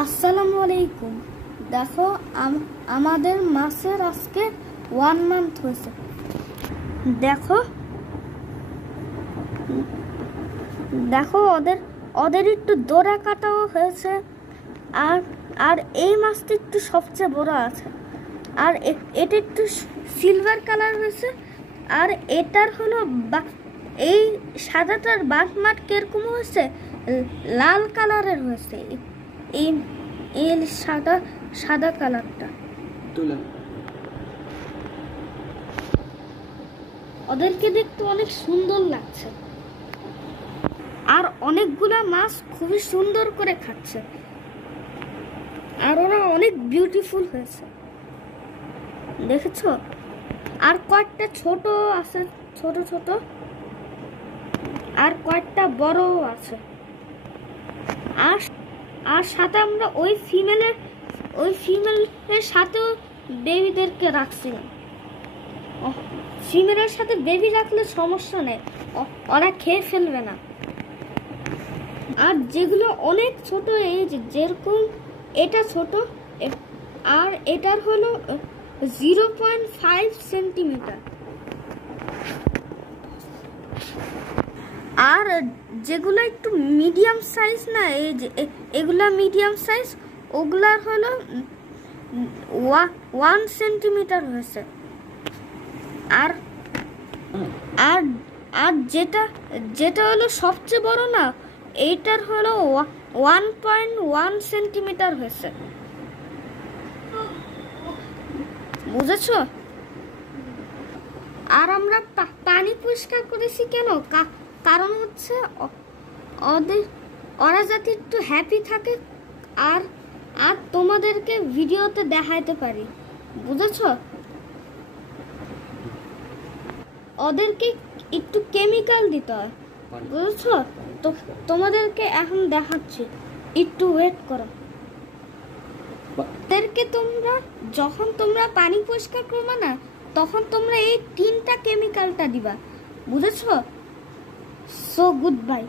আসসালামু আলাইকুম। দেখো আমাদের মাসের আজকে 1 মান্থ হয়েছে। দেখো দেখো ওদের একটু দোরা কাটাও হয়েছে। আর আর এই মাছটা একটু সবচেয়ে বড় আছে। আর এটা একটু সিলভার কালার হয়েছে। আর এটার হলো এই সাদাটার বাঘমাট কিরকম হয়েছে, লাল কালারের হয়েছে। এই সাদা কালারটা ওদেরকে দেখতে অনেক সুন্দর লাগছে। আর অনেকগুলা মাছ খুবই সুন্দর করে খাচ্ছে। আর ওরা অনেক বিউটিফুল হয়েছে, দেখেছো? আর কয়েকটা ছোট আছে, ছোট ছোট, আর কয়েকটা বড় আছে। আর সাথে আমরা ওই ফিমেলের সাথেও বেবিদেরকে রাখছিলাম। ফিমেলের সাথে বেবি রাখলে সমস্যা নেই, ওরা খেয়ে ফেলবে না। আর যেগুলো অনেক ছোট, এই যেরকম এটা ছোট, আর এটার হলো 0.5 সেন্টিমিটার। আর যেগুলো একটু মিডিয়াম সাইজ না, এই যে এগুলা মিডিয়াম সাইজ, ওগুলার হলো 1 সেন্টিমিটার হয়েছে। আর আর আর যেটা হলো সবচেয়ে বড় না, এইটার হলো 1.1 সেন্টিমিটার হয়েছে, বুঝেছো? আর আমরা পানি পরিষ্কার করেছি কেন? কারণ হচ্ছে ওরা যাতে একটু হ্যাপি থাকে, আর আর তোমাদেরকে ভিডিওতে দেখাইতে পারি, বুঝেছো? ওদেরকে একটু কেমিক্যাল দিতে হয়, বুঝেছো? তো তোমাদেরকে এখন দেখাচ্ছি, একটু ওয়েট করো। ওদেরকে যখন তোমরা পানি পরিষ্কার করবে না, তখন তোমরা এই 3টা কেমিক্যালটা দিবা, বুঝেছো? So good bye.